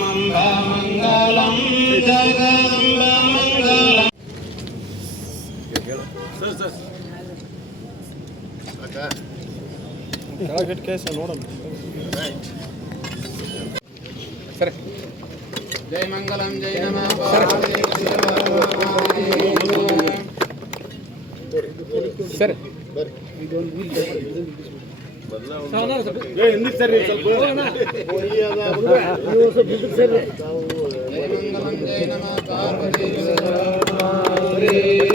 ಮಂಗಳಂ ಜಗದಂಬ ಮಂಗಳಂ. ಜೈ ಮಂಗಲಂ ಜೈ ನಮಃ. ಸರ್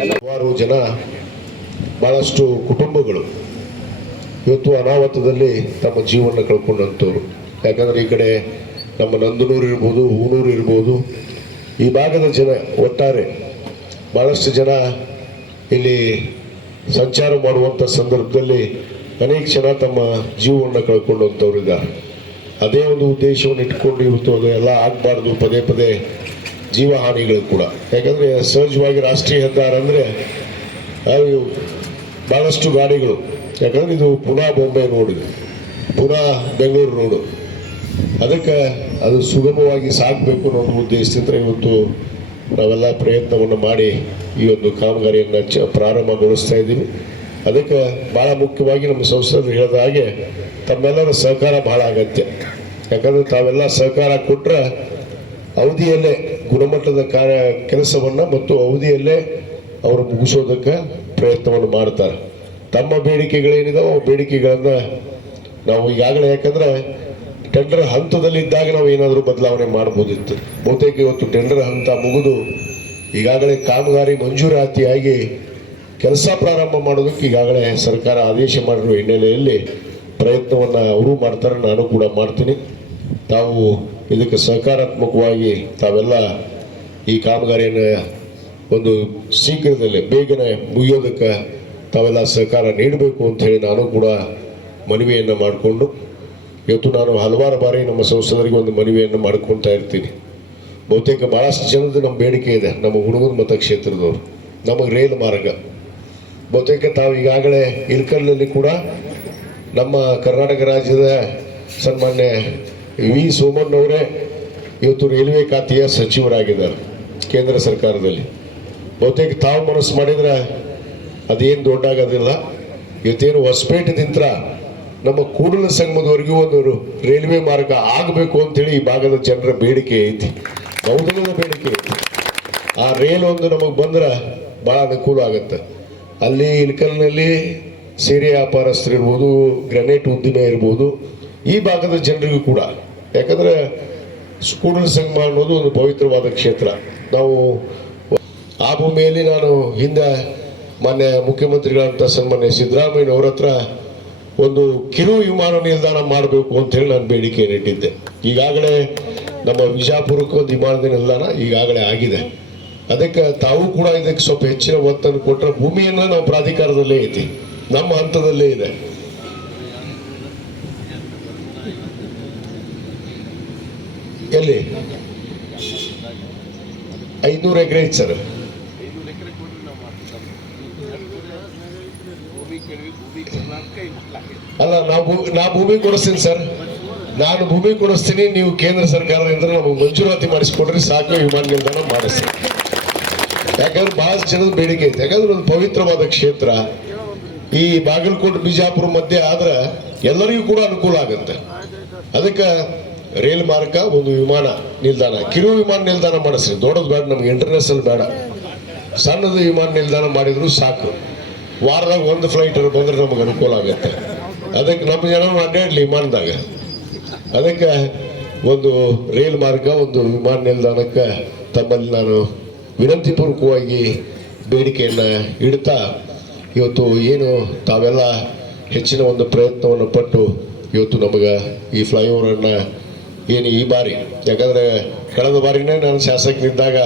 ಹಲವಾರು ಜನ ಬಹಳಷ್ಟು ಕುಟುಂಬಗಳು ಇವತ್ತು ಅನಾಹುತದಲ್ಲಿ ತಮ್ಮ ಜೀವನ ಕಳ್ಕೊಂಡಂಥವ್ರು. ಯಾಕಂದರೆ ಈ ಕಡೆ ನಮ್ಮ ನಂದನೂರು ಇರ್ಬೋದು, ಹೂನೂರು ಇರ್ಬೋದು, ಈ ಭಾಗದ ಜನ ಒಟ್ಟಾರೆ ಭಾಳಷ್ಟು ಜನ ಇಲ್ಲಿ ಸಂಚಾರ ಮಾಡುವಂಥ ಸಂದರ್ಭದಲ್ಲಿ ಅನೇಕ ಜನ ತಮ್ಮ ಜೀವವನ್ನು ಕಳ್ಕೊಂಡಂಥವ್ರು ಇದ್ದಾರೆ. ಅದೇ ಒಂದು ಉದ್ದೇಶವನ್ನು ಇಟ್ಕೊಂಡು ಇವತ್ತು ಅದು ಎಲ್ಲ ಆಗಬಾರ್ದು, ಪದೇ ಪದೇ ಜೀವಹಾನಿಗಳು ಕೂಡ. ಯಾಕಂದರೆ ಸಹಜವಾಗಿ ರಾಷ್ಟ್ರೀಯ ಹೆದ್ದಾರಿ ಅಂದರೆ ಅದು ಭಾಳಷ್ಟು ಗಾಡಿಗಳು. ಯಾಕಂದರೆ ಇದು ಪುನಃ ಬಾಂಬೆ ರೋಡು, ಪುನಃ ಬೆಂಗಳೂರು ರೋಡು. ಅದಕ್ಕೆ ಅದು ಸುಗಮವಾಗಿ ಸಾಗಬೇಕು ಅನ್ನೋ ಉದ್ದೇಶದಿಂದ ಇವತ್ತು ನಾವೆಲ್ಲ ಪ್ರಯತ್ನವನ್ನು ಮಾಡಿ ಈ ಒಂದು ಕಾಮಗಾರಿಯನ್ನು ಪ್ರಾರಂಭಗೊಳಿಸ್ತಾ ಇದ್ದೀವಿ. ಅದಕ್ಕೆ ಭಾಳ ಮುಖ್ಯವಾಗಿ ನಮ್ಮ ಸಂಸದರು ಹೇಳಿದ ಹಾಗೆ ತಮ್ಮೆಲ್ಲರ ಸಹಕಾರ ಭಾಳ ಅಗತ್ಯ. ಯಾಕಂದರೆ ತಾವೆಲ್ಲ ಸಹಕಾರ ಕೊಟ್ಟರೆ ಅವಧಿಯಲ್ಲೇ ಗುಣಮಟ್ಟದ ಕೆಲಸವನ್ನು ಮತ್ತು ಅವಧಿಯಲ್ಲೇ ಅವರು ಮುಗಿಸೋದಕ್ಕೆ ಪ್ರಯತ್ನವನ್ನು ಮಾಡ್ತಾರೆ. ತಮ್ಮ ಬೇಡಿಕೆಗಳೇನಿದಾವೆ ಆ ಬೇಡಿಕೆಗಳನ್ನು ನಾವು ಈಗಾಗಲೇ, ಯಾಕಂದರೆ ಟೆಂಡರ್ ಹಂತದಲ್ಲಿದ್ದಾಗ ನಾವು ಏನಾದರೂ ಬದಲಾವಣೆ ಮಾಡ್ಬೋದಿತ್ತು. ಬಹುತೇಕ ಇವತ್ತು ಟೆಂಡರ್ ಹಂತ ಮುಗಿದು ಈಗಾಗಲೇ ಕಾಮಗಾರಿ ಮಂಜೂರಾತಿಯಾಗಿ ಕೆಲಸ ಪ್ರಾರಂಭ ಮಾಡೋದಕ್ಕೆ ಈಗಾಗಲೇ ಸರ್ಕಾರ ಆದೇಶ ಮಾಡಿರುವ ಹಿನ್ನೆಲೆಯಲ್ಲಿ ಪ್ರಯತ್ನವನ್ನು ಅವರು ಮಾಡ್ತಾರೆ, ನಾನು ಕೂಡ ಮಾಡ್ತೀನಿ. ತಾವು ಇದಕ್ಕೆ ಸಹಕಾರಾತ್ಮಕವಾಗಿ ತಾವೆಲ್ಲ ಈ ಕಾಮಗಾರಿಯನ್ನು ಒಂದು ಶೀಘ್ರದಲ್ಲೇ ಬೇಗನೆ ಮುಗಿಯೋದಕ್ಕೆ ತಾವೆಲ್ಲ ಸಹಕಾರ ನೀಡಬೇಕು ಅಂಥೇಳಿ ನಾನು ಕೂಡ ಮನವಿಯನ್ನು ಮಾಡಿಕೊಂಡು ಇವತ್ತು ನಾನು ಹಲವಾರು ಬಾರಿ ನಮ್ಮ ಸಂಸದರಿಗೆ ಒಂದು ಮನವಿಯನ್ನು ಮಾಡ್ಕೊತಾ ಇರ್ತೀನಿ. ಬಹುತೇಕ ಭಾಳಷ್ಟು ಜನದ್ದು ನಮ್ಮ ಬೇಡಿಕೆ ಇದೆ. ನಮ್ಮ ಹುಡುಗನ ಮತಕ್ಷೇತ್ರದವರು ನಮಗೆ ರೈಲು ಮಾರ್ಗ ಬಹುತೇಕ ತಾವು ಈಗಾಗಲೇ ಇಲ್ಕಲ್ನಲ್ಲಿ ಕೂಡ ನಮ್ಮ ಕರ್ನಾಟಕ ರಾಜ್ಯದ ಸನ್ಮಾನ್ಯ ವಿ ಸೋಮಣ್ಣವರೇ ಇವತ್ತು ರೈಲ್ವೆ ಖಾತೆಯ ಸಚಿವರಾಗಿದ್ದಾರೆ ಕೇಂದ್ರ ಸರ್ಕಾರದಲ್ಲಿ. ಬಹುತೇಕ ತಾವು ಮನಸ್ಸು ಮಾಡಿದರೆ ಅದೇನು ದೊಡ್ಡಾಗೋದಿಲ್ಲ. ಇವತ್ತೇನು ಹೊಸಪೇಟೆದಿಂದ ನಮ್ಮ ಕೂಡಲ ಸಂಗಮದವರೆಗೂ ಒಂದು ರೈಲ್ವೆ ಮಾರ್ಗ ಆಗಬೇಕು ಅಂತೇಳಿ ಈ ಭಾಗದ ಜನರ ಬೇಡಿಕೆ ಐತಿ, ಬಹುದಿನದ ಬೇಡಿಕೆ ಐತಿ. ಆ ರೈಲ್ ಒಂದು ನಮಗೆ ಬಂದ್ರೆ ಭಾಳ ಅನುಕೂಲ ಆಗುತ್ತೆ. ಅಲ್ಲಿ ಇಲ್ಕಲ್ನಲ್ಲಿ ಸೀರೆ ವ್ಯಾಪಾರಸ್ಥರು ಇರ್ಬೋದು, ಗ್ರಾನೈಟ್ ಉದ್ದಿಮೆ ಇರ್ಬೋದು, ಈ ಭಾಗದ ಜನರಿಗೂ ಕೂಡ. ಯಾಕಂದರೆ ಕೂಡಲ ಸಂಗಮ ಅನ್ನೋದು ಒಂದು ಪವಿತ್ರವಾದ ಕ್ಷೇತ್ರ. ನಾವು ಆ ಭೂಮಿಯಲ್ಲಿ ನಾನು ಹಿಂದೆ ಮಾನ್ಯ ಮುಖ್ಯಮಂತ್ರಿಗಳಂತ ಸನ್ಮಾನ್ಯ ಸಿದ್ದರಾಮಯ್ಯನವ್ರ ಹತ್ರ ಒಂದು ಕಿರು ವಿಮಾನ ನಿಲ್ದಾಣ ಮಾಡಬೇಕು ಅಂತೇಳಿ ನಾನು ಬೇಡಿಕೆಯನ್ನು ಇಟ್ಟಿದ್ದೆ. ಈಗಾಗಲೇ ನಮ್ಮ ವಿಜಾಪುರಕ್ಕೆ ಒಂದು ವಿಮಾನದ ನಿಲ್ದಾಣ ಈಗಾಗಲೇ ಆಗಿದೆ. ಅದಕ್ಕೆ ತಾವು ಕೂಡ ಇದಕ್ಕೆ ಸ್ವಲ್ಪ ಹೆಚ್ಚಿನ ಒತ್ತನ್ನು ಕೊಟ್ಟರೆ ಭೂಮಿಯನ್ನು ನಾವು ಪ್ರಾಧಿಕಾರದಲ್ಲೇ ಐತಿ, ನಮ್ಮ ಹಂತದಲ್ಲೇ ಇದೆ. ಎಲ್ಲಿ 500 ಎಕರೆ ಐತೆ ಸರ್. ಅಲ್ಲ, ನಾ ಭೂಮಿ ಕೊಡಿಸ್ತೀನಿ ಸರ್, ನಾನು ಭೂಮಿ ಕೊಡಿಸ್ತೀನಿ. ನೀವು ಕೇಂದ್ರ ಸರ್ಕಾರದಿಂದ ನಮಗೆ ಮಂಜೂರಾತಿ ಮಾಡಿಸ್ಕೊಡ್ರಿ ಸಾಕು, ವಿಮಾನ ನಿಲ್ದಾಣ ಮಾಡಿಸ್ತೀನಿ. ಯಾಕಂದ್ರೆ ಬಹಳಷ್ಟು ಜನದ ಬೇಡಿಕೆ ಐತೆ. ಯಾಕಂದ್ರೆ ಒಂದು ಪವಿತ್ರವಾದ ಕ್ಷೇತ್ರ ಈ ಬಾಗಲಕೋಟೆ ಬಿಜಾಪುರ ಮಧ್ಯೆ ಆದ್ರೆ ಎಲ್ಲರಿಗೂ ಕೂಡ ಅನುಕೂಲ ಆಗುತ್ತೆ. ಅದಕ್ಕೆ ರೈಲ್ ಮಾರ್ಗ, ಒಂದು ವಿಮಾನ ನಿಲ್ದಾಣ, ಕಿರು ವಿಮಾನ ನಿಲ್ದಾಣ ಮಾಡಿಸ್ರಿ. ದೊಡ್ಡದು ಬೇಡ, ನಮ್ಗೆ ಇಂಟರ್ನ್ಯಾಷನಲ್ ಬೇಡ, ಸಣ್ಣದು ವಿಮಾನ ನಿಲ್ದಾಣ ಮಾಡಿದ್ರು ಸಾಕು. ವಾರದಾಗ ಒಂದು ಫ್ಲೈಟ್ ಬಂದ್ರೆ ನಮಗೆ ಅನುಕೂಲ ಆಗುತ್ತೆ. ಅದಕ್ಕೆ ನಮ್ಮ ಜನ ಅಡ್ಡಾಡ್ಲಿ ವಿಮಾನದಾಗ. ಅದಕ್ಕೆ ಒಂದು ರೈಲ್ ಮಾರ್ಗ, ಒಂದು ವಿಮಾನ ನಿಲ್ದಾಣಕ್ಕೆ ತಮ್ಮಲ್ಲಿ ನಾನು ವಿನಂತಿಪೂರ್ವಕವಾಗಿ ಬೇಡಿಕೆಯನ್ನು ಇಡ್ತಾ ಇವತ್ತು ಏನು ತಾವೆಲ್ಲ ಹೆಚ್ಚಿನ ಒಂದು ಪ್ರಯತ್ನವನ್ನು ಪಟ್ಟು ಇವತ್ತು ನಮಗೆ ಈ ಫ್ಲೈಓವರನ್ನು ಏನು ಈ ಬಾರಿ, ಯಾಕಂದರೆ ಕಳೆದ ಬಾರಿನೇ ನಾನು ಶಾಸಕನಿದ್ದಾಗ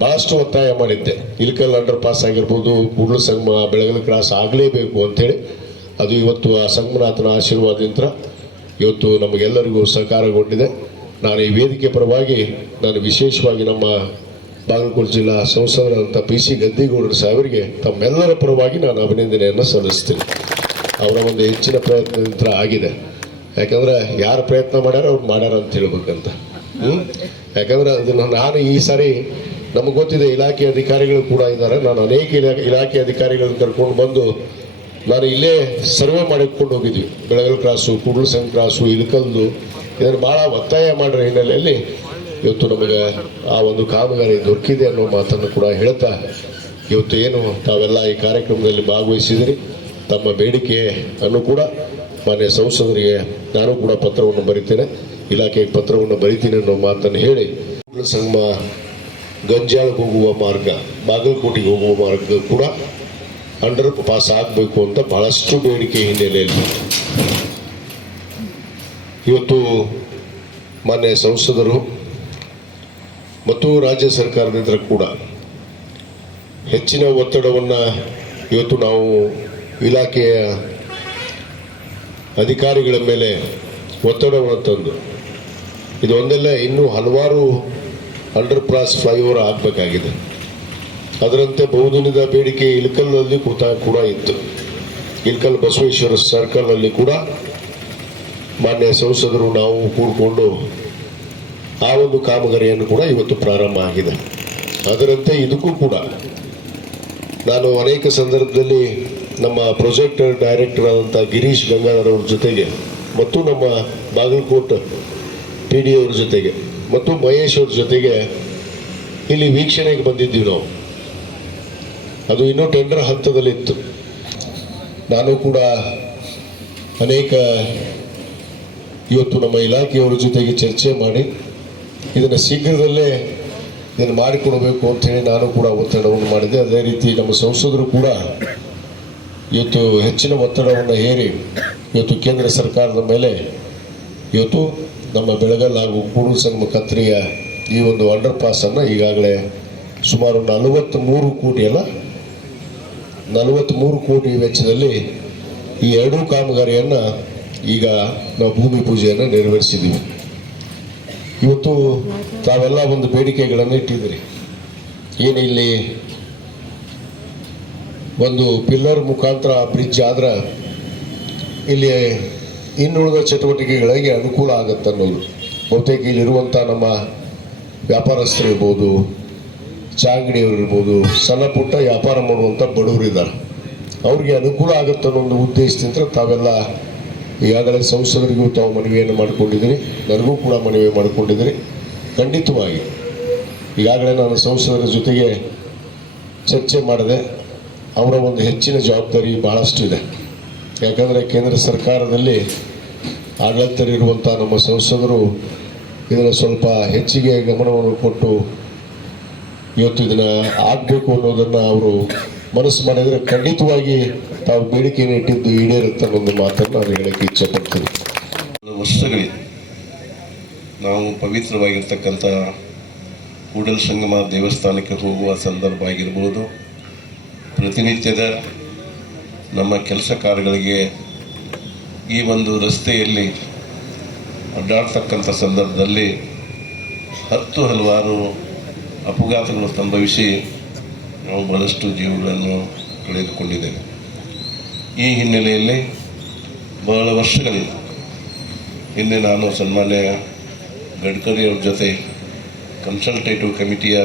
ಭಾಳಷ್ಟು ಒತ್ತಾಯ ಮಾಡಿದ್ದೆ, ಇಲ್ಕಲ್ ಅಂಡರ್ ಪಾಸ್ ಆಗಿರ್ಬೋದು, ಕೂಡಲ ಸಂಗಮ, ಬೆಳಗಲ ಕ್ರಾಸ್ ಆಗಲೇಬೇಕು ಅಂಥೇಳಿ. ಅದು ಇವತ್ತು ಆ ಸಂಗಮನಾಥನ ಆಶೀರ್ವಾದದಿಂದ ಇವತ್ತು ನಮಗೆಲ್ಲರಿಗೂ ಸಹಕಾರಗೊಂಡಿದೆ. ನಾನು ಈ ವೇದಿಕೆ ಪರವಾಗಿ ನಾನು ವಿಶೇಷವಾಗಿ ನಮ್ಮ ಬಾಗಲಕೋಟೆ ಜಿಲ್ಲಾ ಸಂಸದರಾದಂಥ PC ಗದ್ದಿಗೌಡರು ಸಾಹೇಬರಿಗೆ ತಮ್ಮೆಲ್ಲರ ಪರವಾಗಿ ನಾನು ಅಭಿನಂದನೆಯನ್ನು ಸಲ್ಲಿಸ್ತೀನಿ. ಅವರ ಒಂದು ಹೆಚ್ಚಿನ ಪ್ರಯತ್ನದಿಂದ ಆಗಿದೆ. ಯಾಕಂದ್ರೆ ಯಾರು ಪ್ರಯತ್ನ ಮಾಡ್ಯಾರ ಅವ್ರು ಮಾಡ್ಯಾರ ಅಂತ ಹೇಳ್ಬೇಕಂತ. ಯಾಕಂದ್ರೆ ಅದನ್ನು ನಾನು ಈ ಸಾರಿ ನಮಗೆ ಗೊತ್ತಿದೆ ಇಲಾಖೆ ಅಧಿಕಾರಿಗಳು ಕೂಡ ಇದ್ದಾರೆ. ನಾನು ಅನೇಕ ಇಲಾಖೆ ಅಧಿಕಾರಿಗಳನ್ನ ಕರ್ಕೊಂಡು ಬಂದು ನಾನು ಇಲ್ಲೇ ಸರ್ವೆ ಮಾಡಿಕೊಂಡು ಹೋಗಿದ್ವಿ. ಬೆಳಗಲ್ ಕ್ರಾಸು, ಕೂಡಲ ಸಂಘ ಕ್ರಾಸು, ಇಳಕಲ್ದು ಇದನ್ನು ಭಾಳ ಒತ್ತಾಯ ಮಾಡಿರೋ ಹಿನ್ನೆಲೆಯಲ್ಲಿ ಇವತ್ತು ನಮಗೆ ಆ ಒಂದು ಕಾಮಗಾರಿ ದೊರಕಿದೆ ಅನ್ನೋ ಮಾತನ್ನು ಕೂಡ ಹೇಳ್ತಾ, ಇವತ್ತು ಏನು ತಾವೆಲ್ಲ ಈ ಕಾರ್ಯಕ್ರಮದಲ್ಲಿ ಭಾಗವಹಿಸಿದಿರಿ, ತಮ್ಮ ಬೇಡಿಕೆಯನ್ನು ಕೂಡ ಮಾನ್ಯ ಸಂಸದರಿಗೆ ನಾನು ಕೂಡ ಪತ್ರವನ್ನು ಬರಿತೇನೆ, ಇಲಾಖೆಗೆ ಪತ್ರವನ್ನು ಬರಿತೀನಿ ಅನ್ನೋ ಮಾತನ್ನು ಹೇಳಿ, ಸಂಗಮ ಗಂಜಾಳಿಗೆ ಹೋಗುವ ಮಾರ್ಗ, ಬಾಗಲಕೋಟೆಗೆ ಹೋಗುವ ಮಾರ್ಗ ಕೂಡ ಅಂಡರ್ ಪಾಸ್ ಆಗಬೇಕು ಅಂತ ಬಹಳಷ್ಟು ಬೇಡಿಕೆ ಹಿನ್ನೆಲೆಯಲ್ಲಿ ಇವತ್ತು ಮಾನ್ಯ ಸಂಸದರು ಮತ್ತು ರಾಜ್ಯ ಸರ್ಕಾರದಿಂದ ಕೂಡ ಹೆಚ್ಚಿನ ಒತ್ತಡವನ್ನು ಇವತ್ತು ನಾವು ಇಲಾಖೆಯ ಅಧಿಕಾರಿಗಳ ಮೇಲೆ ಒತ್ತಡವನ್ನು ತಂದು, ಇದು ಒಂದೆಲ್ಲ ಇನ್ನೂ ಹಲವಾರು ಅಂಡರ್ ಪಾಸ್ ಫ್ಲೈಓವರ್ ಆಗಬೇಕಾಗಿದೆ. ಅದರಂತೆ ಬಹುದಿನದ ಬೇಡಿಕೆ ಇಳಕಲ್ನಲ್ಲಿ ಕೂಡ ಇತ್ತು. ಇಳಕಲ್ ಬಸವೇಶ್ವರ ಸರ್ಕಲ್ನಲ್ಲಿ ಕೂಡ ಮಾನ್ಯ ಸಂಸದರು ನಾವು ಕೂಡಿಕೊಂಡು ಆ ಒಂದು ಕಾಮಗಾರಿಯನ್ನು ಕೂಡ ಇವತ್ತು ಪ್ರಾರಂಭ ಆಗಿದೆ. ಅದರಂತೆ ಇದಕ್ಕೂ ಕೂಡ ನಾನು ಅನೇಕ ಸಂದರ್ಭದಲ್ಲಿ ನಮ್ಮ ಪ್ರಾಜೆಕ್ಟ್ ಡೈರೆಕ್ಟರ್ ಆದಂಥ ಗಿರೀಶ್ ಗಂಗಾಧರ್ ಅವ್ರ ಜೊತೆಗೆ ಮತ್ತು ನಮ್ಮ ಬಾಗಲಕೋಟೆ ಪಿ ಡಿ ಅವ್ರ ಜೊತೆಗೆ ಮತ್ತು ಮಹೇಶ್ ಅವ್ರ ಜೊತೆಗೆ ಇಲ್ಲಿ ವೀಕ್ಷಣೆಗೆ ಬಂದಿದ್ದೀವಿ ನಾವು. ಅದು ಇನ್ನೂ ಟೆಂಡರ್ ಹಂತದಲ್ಲಿತ್ತು. ನಾನು ಕೂಡ ಅನೇಕ ಇವತ್ತು ನಮ್ಮ ಇಲಾಖೆಯವರ ಜೊತೆಗೆ ಚರ್ಚೆ ಮಾಡಿ ಇದನ್ನು ಶೀಘ್ರದಲ್ಲೇ ಇದನ್ನು ಮಾಡಿಕೊಡಬೇಕು ಅಂಥೇಳಿ ನಾನು ಕೂಡ ಒತ್ತಡವನ್ನು ಮಾಡಿದೆ. ಅದೇ ರೀತಿ ನಮ್ಮ ಸಂಸದರು ಕೂಡ ಇವತ್ತು ಹೆಚ್ಚಿನ ಒತ್ತಡವನ್ನು ಹೇರಿ ಇವತ್ತು ಕೇಂದ್ರ ಸರ್ಕಾರದ ಮೇಲೆ ಇವತ್ತು ನಮ್ಮ ಬೆಳಗಲ್ ಹಾಗೂ ಕೂಡಲ ಸಂಗಮ ಕತ್ರಿಯ ಈ ಒಂದು ಅಂಡರ್ ಪಾಸನ್ನು ಈಗಾಗಲೇ ಸುಮಾರು 43 ಕೋಟಿ ವೆಚ್ಚದಲ್ಲಿ ಈ ಎರಡೂ ಕಾಮಗಾರಿಯನ್ನು ಈಗ ನಾವು ಭೂಮಿ ಪೂಜೆಯನ್ನು ನೆರವೇರಿಸಿದ್ದೀವಿ. ಇವತ್ತು ತಾವೆಲ್ಲ ಒಂದು ಬೇಡಿಕೆಗಳನ್ನು ಇಟ್ಟಿದ್ದೀರಿ. ಏನು ಇಲ್ಲಿ ಒಂದು ಪಿಲ್ಲರ್ ಮುಖಾಂತರ ಬ್ರಿಡ್ಜ್ ಆದ್ರೆ ಇಲ್ಲಿ ಇನ್ನುಳಿದ ಚಟುವಟಿಕೆಗಳಿಗೆ ಅನುಕೂಲ ಆಗುತ್ತೆ ಅನ್ನೋದು. ಬಹುತೇಕ ಇಲ್ಲಿರುವಂಥ ನಮ್ಮ ವ್ಯಾಪಾರಸ್ಥರು ಇರ್ಬೋದು, ಚಾ ಅಂಗಡಿಯವರು ಇರ್ಬೋದು, ಸಣ್ಣ ಪುಟ್ಟ ವ್ಯಾಪಾರ ಮಾಡುವಂಥ ಬಡವರಿದ್ದಾರೆ, ಅವ್ರಿಗೆ ಅನುಕೂಲ ಆಗುತ್ತೆ ಅನ್ನೋ ಒಂದು ಉದ್ದೇಶದಿಂದ ತಾವೆಲ್ಲ ಈಗಾಗಲೇ ಸಂಸದರಿಗೂ ತಾವು ಮನವಿಯನ್ನು ಮಾಡಿಕೊಂಡಿದ್ದೀರಿ, ನನಗೂ ಕೂಡ ಮನವಿ ಮಾಡಿಕೊಂಡಿದ್ದೀರಿ. ಖಂಡಿತವಾಗಿ ಈಗಾಗಲೇ ನಾನು ಸಂಸದರ ಜೊತೆಗೆ ಚರ್ಚೆ ಮಾಡಿದೆ. ಅವರ ಒಂದು ಹೆಚ್ಚಿನ ಜವಾಬ್ದಾರಿ ಭಾಳಷ್ಟು ಇದೆ. ಯಾಕಂದರೆ ಕೇಂದ್ರ ಸರ್ಕಾರದಲ್ಲಿ ಆಡಳಿತರಿರುವಂಥ ನಮ್ಮ ಸಂಸದರು ಇದನ್ನು ಸ್ವಲ್ಪ ಹೆಚ್ಚಿಗೆ ಗಮನವನ್ನು ಕೊಟ್ಟು ಇವತ್ತು ಇದನ್ನು ಆಗಬೇಕು ಅನ್ನೋದನ್ನು ಅವರು ಮನಸ್ಸು ಮಾಡಿದರೆ ಖಂಡಿತವಾಗಿ ತಾವು ಬೇಡಿಕೆಯನ್ನು ಇಟ್ಟಿದ್ದು ಈಡೇರುತ್ತೆ ಅನ್ನೋ ಮಾತನ್ನು ನಾನು ಹೇಳಕ್ಕೆ ಇಚ್ಛೆಪಡ್ತೀನಿ. ವರ್ಷಗಳಿಂದ ನಾವು ಪವಿತ್ರವಾಗಿರ್ತಕ್ಕಂಥ ಕೂಡಲ ಸಂಗಮ ದೇವಸ್ಥಾನಕ್ಕೆ ಹೋಗುವ ಸಂದರ್ಭ ಆಗಿರ್ಬೋದು, ಪ್ರತಿನಿತ್ಯದ ನಮ್ಮ ಕೆಲಸ ಕಾರ್ಯಗಳಿಗೆ ಈ ಒಂದು ರಸ್ತೆಯಲ್ಲಿ ಅಡ್ಡಾಡ್ತಕ್ಕಂಥ ಸಂದರ್ಭದಲ್ಲಿ ಹಲವಾರು ಅಪಘಾತಗಳು ಸಂಭವಿಸಿ ನಾವು ಬಹಳಷ್ಟು ಜೀವಗಳನ್ನು ಕಳೆದುಕೊಂಡಿದ್ದೇವೆ. ಈ ಹಿನ್ನೆಲೆಯಲ್ಲಿ ಬಹಳ ವರ್ಷಗಳಿಂದ ಹಿಂದೆ ನಾನು ಸನ್ಮಾನ್ಯ ಗಡ್ಕರಿ ಅವ್ರ ಜೊತೆ ಕನ್ಸಲ್ಟೇಟಿವ್ ಕಮಿಟಿಯ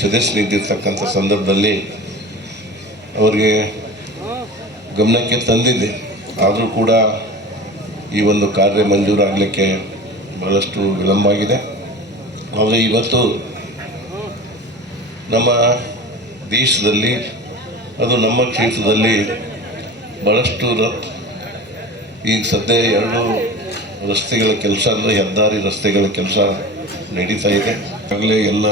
ಸದಸ್ಯನಿದ್ದಿರ್ತಕ್ಕಂಥ ಸಂದರ್ಭದಲ್ಲಿ ಅವರಿಗೆ ಗಮನಕ್ಕೆ ತಂದಿದ್ದೆ. ಆದರೂ ಕೂಡ ಈ ಒಂದು ಕಾರ್ಯ ಮಂಜೂರಾಗಲಿಕ್ಕೆ ಬಹಳಷ್ಟು ವಿಳಂಬ ಆಗಿದೆ. ಆದರೆ ಇವತ್ತು ನಮ್ಮ ದೇಶದಲ್ಲಿ, ಅದು ನಮ್ಮ ಕ್ಷೇತ್ರದಲ್ಲಿ ಬಹಳಷ್ಟು ಈಗ ಸದ್ಯ 2 ರಸ್ತೆಗಳ ಕೆಲಸ ಅಂದರೆ ಹೆದ್ದಾರಿ ರಸ್ತೆಗಳ ಕೆಲಸ ನಡೀತಾ ಇದೆ. ಆಗಲೇ ಎಲ್ಲ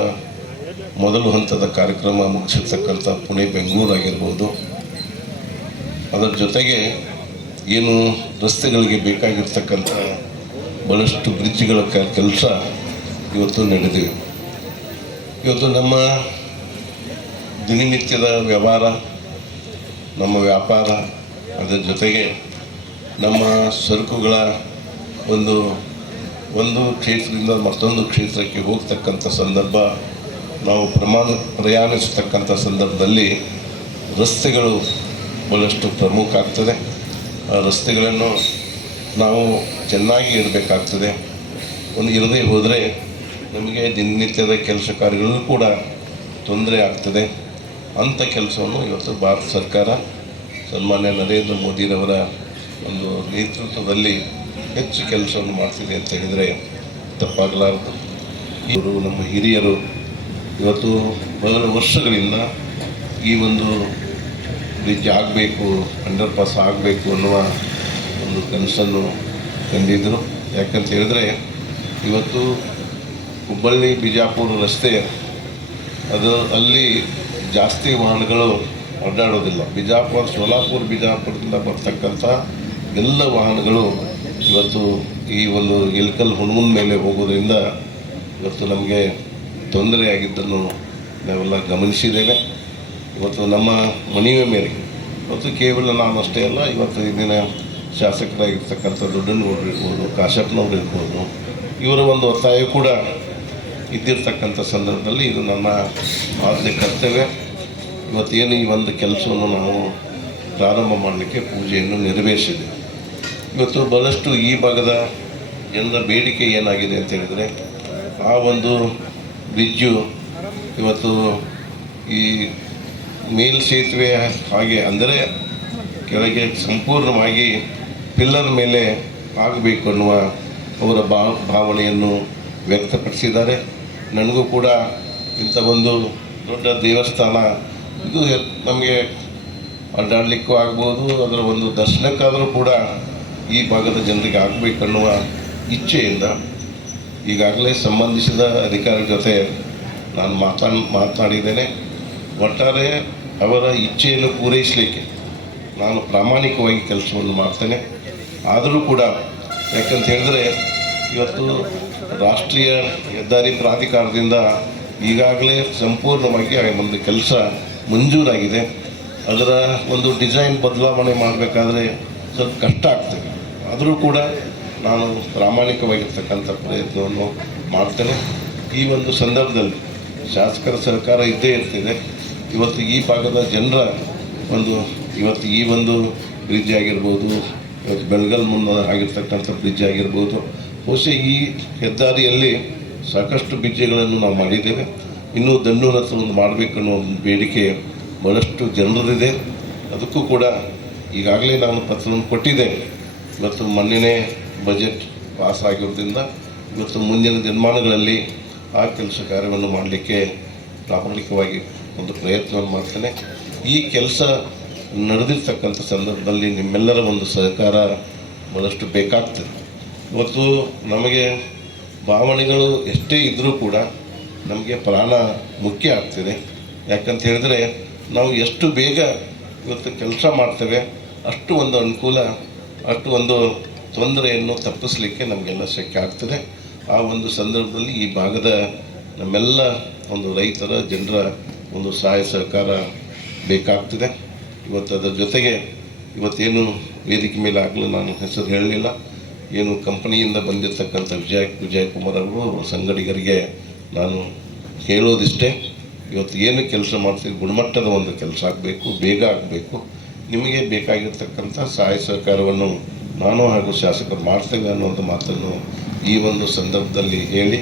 ಮೊದಲು ಹಂತದ ಕಾರ್ಯಕ್ರಮ ಮುಗಿಸಿರ್ತಕ್ಕಂಥ ಪುಣೆ ಬೆಂಗಳೂರು ಆಗಿರ್ಬೋದು, ಅದರ ಜೊತೆಗೆ ಏನು ರಸ್ತೆಗಳಿಗೆ ಬೇಕಾಗಿರ್ತಕ್ಕಂಥ ಬಹಳಷ್ಟು ಬ್ರಿಡ್ಜ್ಗಳ ಕೆಲಸ ಇವತ್ತು ನಡೆದಿವೆ. ಇವತ್ತು ನಮ್ಮ ದಿನನಿತ್ಯದ ವ್ಯವಹಾರ, ನಮ್ಮ ವ್ಯಾಪಾರ, ಅದರ ಜೊತೆಗೆ ನಮ್ಮ ಸರಕುಗಳ ಒಂದು ಕ್ಷೇತ್ರದಿಂದ ಮತ್ತೊಂದು ಕ್ಷೇತ್ರಕ್ಕೆ ಹೋಗ್ತಕ್ಕಂಥ ಸಂದರ್ಭ, ನಾವು ಪ್ರಯಾಣಿಸತಕ್ಕಂಥ ಸಂದರ್ಭದಲ್ಲಿ ರಸ್ತೆಗಳು ಬಹಳಷ್ಟು ಪ್ರಮುಖ ಆಗ್ತದೆ. ಆ ರಸ್ತೆಗಳನ್ನು ನಾವು ಚೆನ್ನಾಗಿ ಇರಬೇಕಾಗ್ತದೆ. ಒಂದು ಇರದೇ ಹೋದರೆ ನಮಗೆ ದಿನನಿತ್ಯದ ಕೆಲಸ ಕಾರ್ಯಗಳಲ್ಲೂ ಕೂಡ ತೊಂದರೆ ಆಗ್ತದೆ. ಅಂಥ ಕೆಲಸವನ್ನು ಇವತ್ತು ಭಾರತ ಸರ್ಕಾರ ಸನ್ಮಾನ್ಯ ನರೇಂದ್ರ ಮೋದಿರವರ ಒಂದು ನೇತೃತ್ವದಲ್ಲಿ ಹೆಚ್ಚು ಕೆಲಸವನ್ನು ಮಾಡ್ತಿದೆ ಅಂತ ಹೇಳಿದರೆ ತಪ್ಪಾಗಲಾರದು. ಇವರು ನಮ್ಮ ಹಿರಿಯರು ಇವತ್ತು ಬಹಳ ವರ್ಷಗಳಿಂದ ಈ ಒಂದು ಬ್ರಿಡ್ಜ್ ಆಗಬೇಕು, ಅಂಡರ್ ಪಾಸ್ ಆಗಬೇಕು ಅನ್ನುವ ಒಂದು ಕನಸನ್ನು ಕಂಡಿದ್ದರು. ಯಾಕಂತ ಹೇಳಿದ್ರೆ ಇವತ್ತು ಹುಬ್ಬಳ್ಳಿ ಬಿಜಾಪುರ ರಸ್ತೆ ಅಲ್ಲಿ ಜಾಸ್ತಿ ವಾಹನಗಳು ಓಡಾಡೋದಿಲ್ಲ. ಸೋಲಾಪುರ ಬಿಜಾಪುರದಿಂದ ಬರ್ತಕ್ಕಂಥ ಎಲ್ಲ ವಾಹನಗಳು ಇವತ್ತು ಈ ಒಂದು ಇಳಕಲ್ ಹುಣಗುಂದ ಮೇಲೆ ಹೋಗೋದ್ರಿಂದ ಇವತ್ತು ನಮಗೆ ತೊಂದರೆಯಾಗಿದ್ದನ್ನು ನಾವೆಲ್ಲ ಗಮನಿಸಿದ್ದೇವೆ. ಇವತ್ತು ನಮ್ಮ ಮನವಿ ಮೇರೆಗೆ ಇವತ್ತು ಕೇವಲ ನಾನಷ್ಟೇ ಅಲ್ಲ, ಇವತ್ತು ಇಂದಿನ ಶಾಸಕರಾಗಿರ್ತಕ್ಕಂಥ ದೊಡ್ಡನಗೌಡರು ಇರ್ಬೋದು, ಕಾಶಪ್ಪನವ್ರು ಇರ್ಬೋದು, ಇವರ ಒಂದು ಒತ್ತಾಯ ಕೂಡ ಇದ್ದಿರ್ತಕ್ಕಂಥ ಸಂದರ್ಭದಲ್ಲಿ ಇದು ನನ್ನ ಆದ್ಯ ಕರ್ತವ್ಯ. ಇವತ್ತೇನು ಈ ಒಂದು ಕೆಲಸವನ್ನು ನಾವು ಪ್ರಾರಂಭ ಮಾಡಲಿಕ್ಕೆ ಪೂಜೆಯನ್ನು ನೆರವೇರಿಸಿದೆ. ಇವತ್ತು ಬಹಳಷ್ಟು ಈ ಭಾಗದ ಜನರ ಬೇಡಿಕೆ ಏನಾಗಿದೆ ಅಂತ ಹೇಳಿದರೆ, ಆ ಒಂದು ಬ್ರಿಡ್ಜು ಇವತ್ತು ಈ ಮೇಲ್ಸೇತುವೆ ಹಾಗೆ ಅಂದರೆ ಕೆಳಗೆ ಸಂಪೂರ್ಣವಾಗಿ ಪಿಲ್ಲರ್ ಮೇಲೆ ಆಗಬೇಕು ಅನ್ನುವ ಅವರ ಭಾವನೆಯನ್ನು ವ್ಯಕ್ತಪಡಿಸಿದ್ದಾರೆ. ನನಗೂ ಕೂಡ ಇಂಥ ಒಂದು ದೊಡ್ಡ ದೇವಸ್ಥಾನ ಇದು ನಮಗೆ ಅಡ್ಡಾಡಲಿಕ್ಕೂ ಆಗ್ಬೋದು, ಅದರ ಒಂದು ದರ್ಶನಕ್ಕಾದರೂ ಕೂಡ ಈ ಭಾಗದ ಜನರಿಗೆ ಆಗಬೇಕನ್ನುವ ಇಚ್ಛೆಯಿಂದ ಈಗಾಗಲೇ ಸಂಬಂಧಿಸಿದ ಅಧಿಕಾರಿಗಳ ಜೊತೆ ನಾನು ಮಾತನಾಡಿದ್ದೇನೆ. ಒಟ್ಟಾರೆ ಅವರ ಇಚ್ಛೆಯನ್ನು ಪೂರೈಸಲಿಕ್ಕೆ ನಾನು ಪ್ರಾಮಾಣಿಕವಾಗಿ ಕೆಲಸವನ್ನು ಮಾಡ್ತೇನೆ. ಆದರೂ ಕೂಡ ಯಾಕಂತ ಹೇಳಿದ್ರೆ ಇವತ್ತು ರಾಷ್ಟ್ರೀಯ ಹೆದ್ದಾರಿ ಪ್ರಾಧಿಕಾರದಿಂದ ಈಗಾಗಲೇ ಸಂಪೂರ್ಣವಾಗಿ ಒಂದು ಕೆಲಸ ಮಂಜೂರಾಗಿದೆ. ಅದರ ಒಂದು ಡಿಸೈನ್ ಬದಲಾವಣೆ ಮಾಡಬೇಕಾದ್ರೆ ಸ್ವಲ್ಪ ಕಷ್ಟ ಆಗ್ತದೆ. ಆದರೂ ಕೂಡ ನಾನು ಪ್ರಾಮಾಣಿಕವಾಗಿರ್ತಕ್ಕಂಥ ಪ್ರಯತ್ನವನ್ನು ಮಾಡ್ತೇನೆ. ಈ ಒಂದು ಸಂದರ್ಭದಲ್ಲಿ ಶಾಸಕರ ಸರ್ಕಾರ ಇದ್ದೇ ಇರ್ತಿದೆ. ಇವತ್ತು ಈ ಭಾಗದ ಜನರ ಇವತ್ತು ಈ ಒಂದು ಬ್ರಿಡ್ಜ್ ಆಗಿರ್ಬೋದು, ಇವತ್ತು ಬೆಳಗಲ್ ಮುಂದೆ ಆಗಿರ್ತಕ್ಕಂಥ ಬ್ರಿಡ್ಜ್ ಆಗಿರ್ಬೋದು, ಬಹುಶಃ ಈ ಹೆದ್ದಾರಿಯಲ್ಲಿ ಸಾಕಷ್ಟು ಬ್ರಿಡ್ಜ್ಗಳನ್ನು ನಾವು ಮಾಡಿದ್ದೇವೆ. ಇನ್ನೂ ದಣ್ಣೂರ ಹತ್ರ ಒಂದು ಮಾಡಬೇಕನ್ನೋ ಒಂದು ಬೇಡಿಕೆ ಭಾಳಷ್ಟು ಜನರದಿದೆ. ಅದಕ್ಕೂ ಕೂಡ ಈಗಾಗಲೇ ನಾನು ಪತ್ರವನ್ನು ಕೊಟ್ಟಿದ್ದೇನೆ. ಇವತ್ತು ಮೊನ್ನೆನೇ ಬಜೆಟ್ ಪಾಸ್ ಆಗಿರೋದ್ರಿಂದ ಇವತ್ತು ಮುಂದಿನ ದಿನಮಾನಗಳಲ್ಲಿ ಆ ಕೆಲಸ ಕಾರ್ಯವನ್ನು ಮಾಡಲಿಕ್ಕೆ ಪ್ರಾಮಾಣಿಕವಾಗಿ ಒಂದು ಪ್ರಯತ್ನವನ್ನು ಮಾಡ್ತೇನೆ. ಈ ಕೆಲಸ ನಡೆದಿರ್ತಕ್ಕಂಥ ಸಂದರ್ಭದಲ್ಲಿ ನಿಮ್ಮೆಲ್ಲರ ಒಂದು ಸಹಕಾರ ಭಾಳಷ್ಟು ಬೇಕಾಗ್ತದೆ. ಇವತ್ತು ನಮಗೆ ಭಾವನೆಗಳು ಎಷ್ಟೇ ಇದ್ದರೂ ಕೂಡ ನಮಗೆ ಪ್ರಾಣ ಮುಖ್ಯ ಆಗ್ತದೆ. ಯಾಕಂತ ಹೇಳಿದ್ರೆ ನಾವು ಎಷ್ಟು ಬೇಗ ಇವತ್ತು ಕೆಲಸ ಮಾಡ್ತೇವೆ ಅಷ್ಟು ಒಂದು ಅನುಕೂಲ, ಅಷ್ಟು ಒಂದು ತೊಂದರೆಯನ್ನು ತಪ್ಪಿಸಲಿಕ್ಕೆ ನಮಗೆಲ್ಲ ಶಕ್ಯ ಆಗ್ತದೆ. ಆ ಒಂದು ಸಂದರ್ಭದಲ್ಲಿ ಈ ಭಾಗದ ನಮ್ಮೆಲ್ಲ ಒಂದು ರೈತರ ಜನರ ಒಂದು ಸಹಾಯ ಸಹಕಾರ ಬೇಕಾಗ್ತದೆ. ಇವತ್ತು ಅದರ ಜೊತೆಗೆ ಇವತ್ತೇನು ವೇದಿಕೆ ಮೇಲೆ ಆಗಲು ನಾನು ಹೆಸರು ಹೇಳಲಿಲ್ಲ, ಏನು ಕಂಪನಿಯಿಂದ ಬಂದಿರತಕ್ಕಂಥ ವಿಜಯಕುಮಾರ್ ಅವರು ಸಂಗಡಿಗರಿಗೆ ನಾನು ಹೇಳೋದಿಷ್ಟೇ, ಇವತ್ತು ಏನು ಕೆಲಸ ಮಾಡ್ತೀವಿ ಗುಣಮಟ್ಟದ ಒಂದು ಕೆಲಸ ಆಗಬೇಕು, ಬೇಗ ಆಗಬೇಕು. ನಿಮಗೆ ಬೇಕಾಗಿರ್ತಕ್ಕಂಥ ಸಹಾಯ ಸಹಕಾರವನ್ನು ನಾನು ಹಾಗೂ ಶಾಸಕರು ಮಾಡ್ತೇವೆ ಅನ್ನೋದು ಮಾತನ್ನು ಈ ಒಂದು ಸಂದರ್ಭದಲ್ಲಿ ಹೇಳಿ